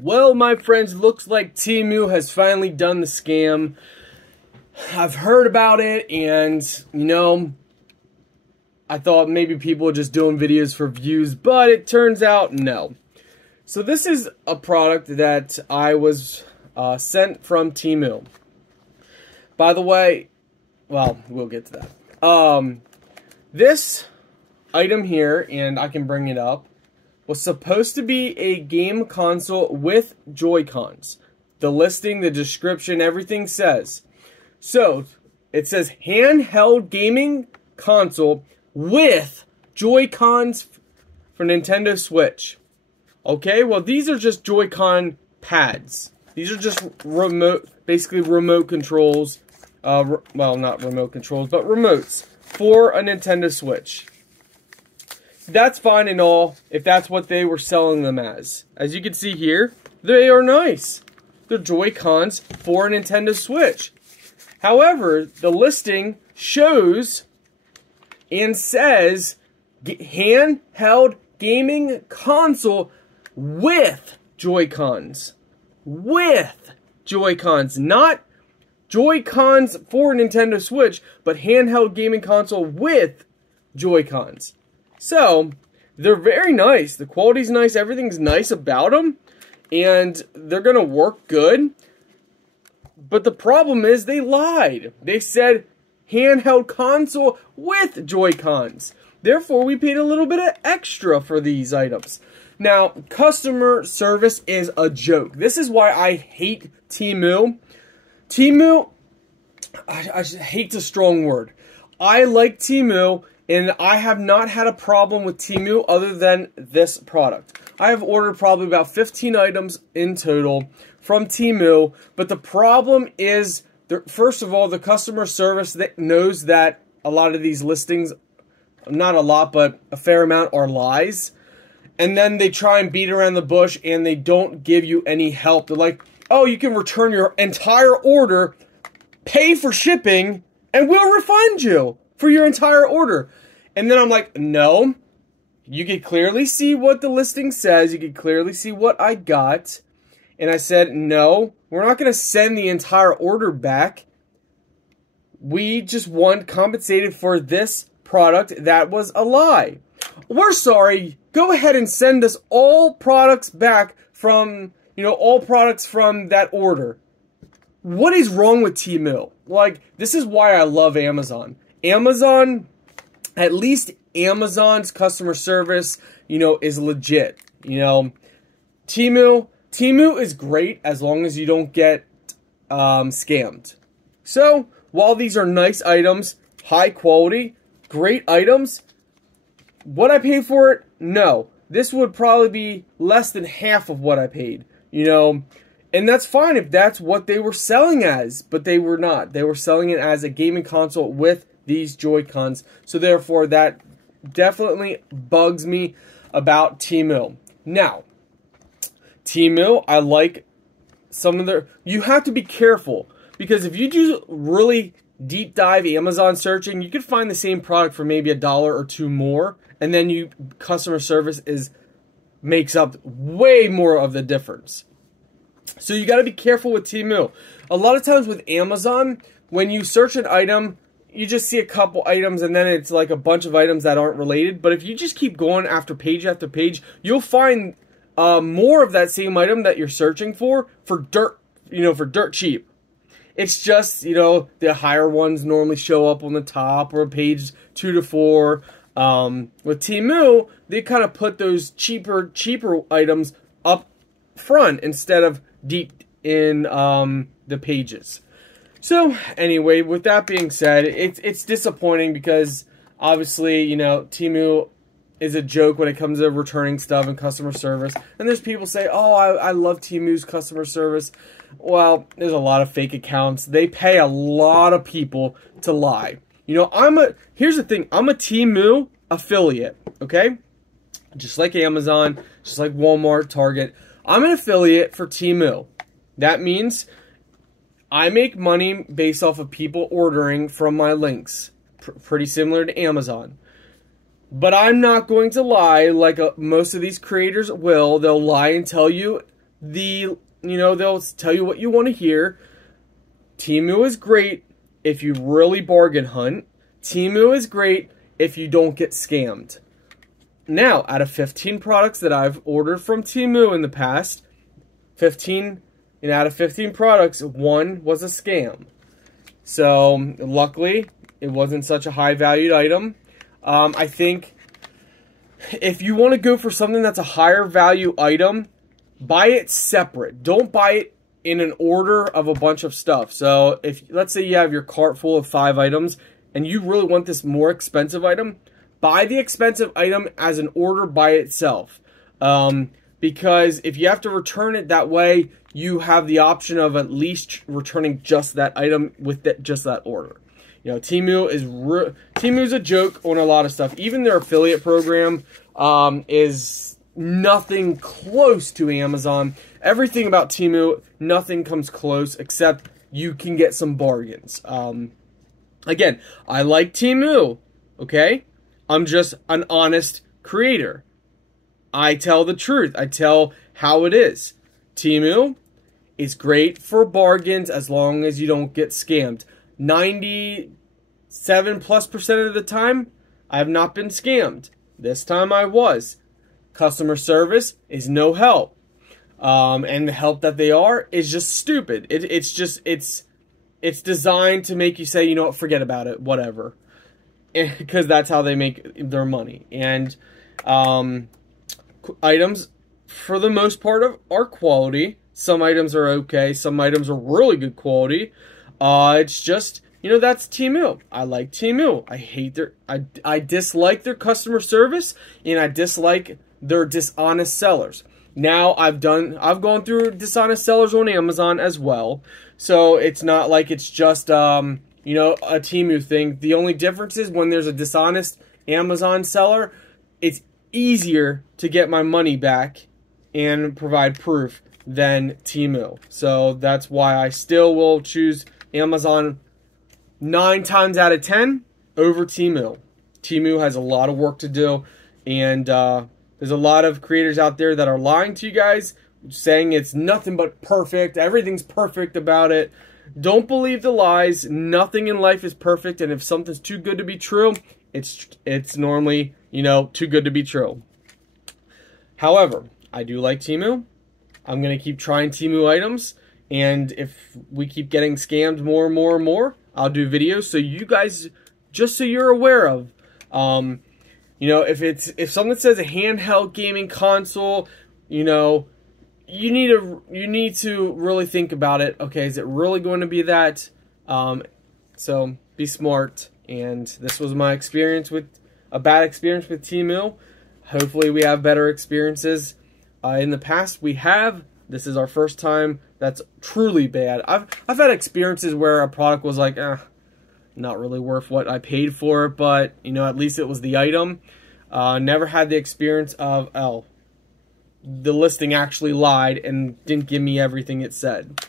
Well, my friends, looks like Temu has finally done the scam. I've heard about it, and, I thought maybe people were just doing videos for views, but it turns out no. So this is a product that I was sent from Temu. By the way, well, we'll get to that. This item here, and I can bring it up, was supposed to be a game console with Joy-Cons. The listing, the description, everything says. So, it says handheld gaming console with Joy-Cons for Nintendo Switch. Okay, well these are just Joy-Con pads. These are just basically remote controls. Well, not remote controls, but remotes for a Nintendo Switch. That's fine and all if that's what they were selling them as. As you can see here, they are nice. They're Joy-Cons for a Nintendo Switch. However, the listing shows and says handheld gaming console with Joy-Cons. With Joy-Cons. Not Joy-Cons for Nintendo Switch, but handheld gaming console with Joy-Cons. So, they're very nice. The quality's nice. Everything's nice about them. And they're going to work good. But the problem is they lied. They said handheld console with Joy-Cons. Therefore, we paid a little bit of extra for these items. Now, customer service is a joke. This is why I hate Temu. Temu, I hate's a strong word. I like Temu, and I have not had a problem with Temu other than this product. I have ordered probably about 15 items in total from Temu, but the problem is, first of all, the customer service that knows that a lot of these listings, not a lot, but a fair amount, are lies. And then they try and beat around the bush, and they don't give you any help. They're like, oh, you can return your entire order, pay for shipping, and we'll refund you for your entire order. And then I'm like, no, you can clearly see what the listing says. You can clearly see what I got. And I said, no, we're not going to send the entire order back. We just want compensated for this product that was a lie. We're sorry. Go ahead and send us all products back from, all products from that order. What is wrong with Temu? Like, this is why I love Amazon. At least Amazon's customer service, is legit. Temu is great as long as you don't get scammed. So, while these are nice items, high quality, great items, what I paid for it? No. This would probably be less than half of what I paid, And that's fine if that's what they were selling as, but they were not. They were selling it as a gaming console with these Joy-Cons. So therefore, that definitely bugs me about Temu. Now, Temu, I like some of their... You have to be careful, because if you do really deep dive Amazon searching, you could find the same product for maybe $1 or $2 more, and then customer service makes up way more of the difference. So you got to be careful with Temu. A lot of times with Amazon, when you search an item, you just see a couple items and then it's like a bunch of items that aren't related. But if you just keep going after page, you'll find more of that same item that you're searching for dirt, for dirt cheap. It's just, the higher ones normally show up on the top or page 2 to 4. With Temu, they kind of put those cheaper items up front instead of deep in the pages. So anyway, with that being said, it's disappointing because obviously, Temu is a joke when it comes to returning stuff and customer service. And there's people say, oh, I love Temu's customer service. Well, there's a lot of fake accounts. They pay a lot of people to lie. Here's the thing, I'm a Temu affiliate, okay? Just like Amazon, just like Walmart, Target. I'm an affiliate for Temu. That means I make money based off of people ordering from my links. Pretty similar to Amazon. But I'm not going to lie like most of these creators will. They'll lie and tell you they'll tell you what you want to hear. Temu is great if you really bargain hunt. Temu is great if you don't get scammed. Now, out of 15 products that I've ordered from Temu in the past, 15, and out of 15 products, 1 was a scam. So, luckily, it wasn't such a high-valued item. I think if you want to go for something that's a higher value item, buy it separate. Don't buy it in an order of a bunch of stuff. So, if let's say you have your cart full of 5 items, and you really want this more expensive item, buy the expensive item as an order by itself. Because if you have to return it that way, you have the option of at least returning just that item with just that order. You know, Temu is a joke on a lot of stuff. Even their affiliate program is nothing close to Amazon. Everything about Temu, nothing comes close except you can get some bargains. Again, I like Temu, okay? I'm just an honest creator. I tell the truth. I tell how it is. Temu is great for bargains as long as you don't get scammed. 97+% of the time, I have not been scammed. This time I was. Customer service is no help. And the help that they are is just stupid. It's designed to make you say, you know what, forget about it, whatever. Because that's how they make their money. And items, for the most part, are quality. Some items are okay. Some items are really good quality. It's just, you know, that's Temu. I like Temu. I dislike their customer service, and I dislike their dishonest sellers. Now, I've gone through dishonest sellers on Amazon as well. So, it's not like it's just, you know, a Temu thing. The only difference is when there's a dishonest Amazon seller, it's easier to get my money back and provide proof than Temu. So that's why I still will choose Amazon 9 times out of 10 over Temu. Temu has a lot of work to do, and there's a lot of creators out there that are lying to you guys, saying it's nothing but perfect, everything's perfect about it. Don't believe the lies. Nothing in life is perfect, and if something's too good to be true, it's normally, you know, too good to be true. However, I do like Temu. I'm going to keep trying Temu items, and if we keep getting scammed more and more and more, I'll do videos so you guys, just so you're aware of. You know, if someone says a handheld gaming console, you know, you need to really think about it. Okay, is it really going to be that? So be smart. And this was my experience with a bad experience with Temu. Hopefully we have better experiences. In the past we have. This is our first time that's truly bad. I've had experiences where a product was like, not really worth what I paid for it, but you know, at least it was the item. Never had the experience of, the listing actually lied and didn't give me everything it said.